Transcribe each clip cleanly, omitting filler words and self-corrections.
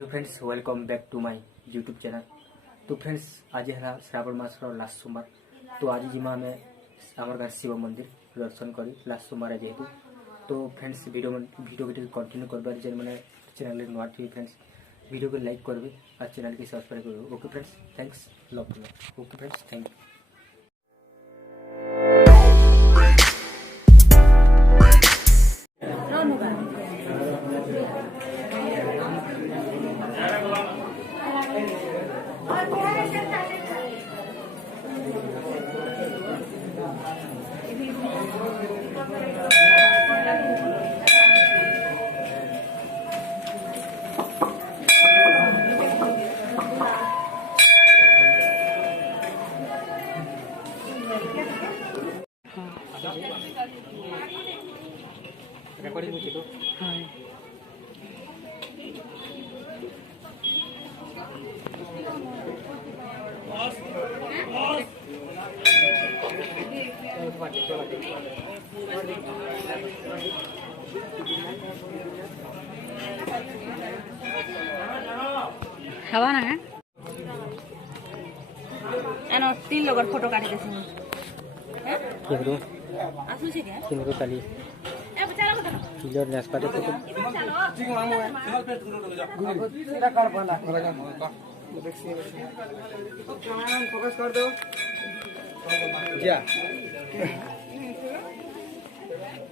तो friends welcome back to my YouTube channel. तो friends आज है श्रावण मासर लास्ट सोमवार। तो आज जिमा आम आम गाँव शिव मंदिर दर्शन करी लास्ट सोमवार जेहेतु। तो फ्रेंड्स वीडियो को कंटिन्यू करबार जे मैंने चैनल नुआ थी फ्रेंड्स वीडियो को लाइक करेंगे और चैनल की सब्सक्राइब करेंगे। Okay friends thanks love you. Okay friends thank you. recording gitu. Hai. हवा ना है एनो तीन लोग फोटो काटी देसी हैं केहरो आसु छी के किनको काली ए बचारा को किलर नेस पाटे तो ठीक मामू है सीधा कर बना देखिए फोकस कर दो जा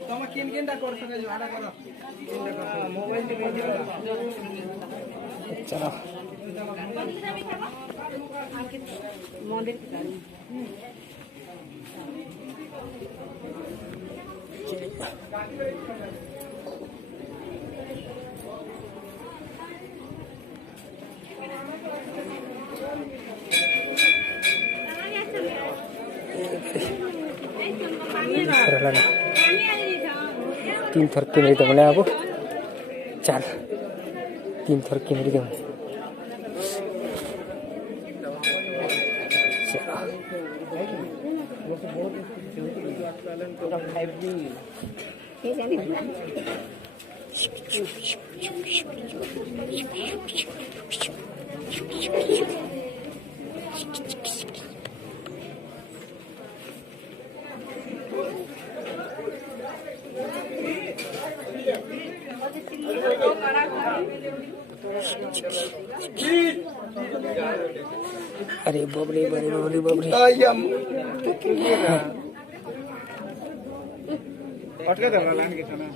तुम किन टा कर सके जो आड़ा करो मोबाइल में वीडियो चलो मंदिर तीन थर के मेरी दमले अब चार तीन थर के मेरी दमले अरे बबरे बबरे बबरे बबरे पटके दे लाइन के था ना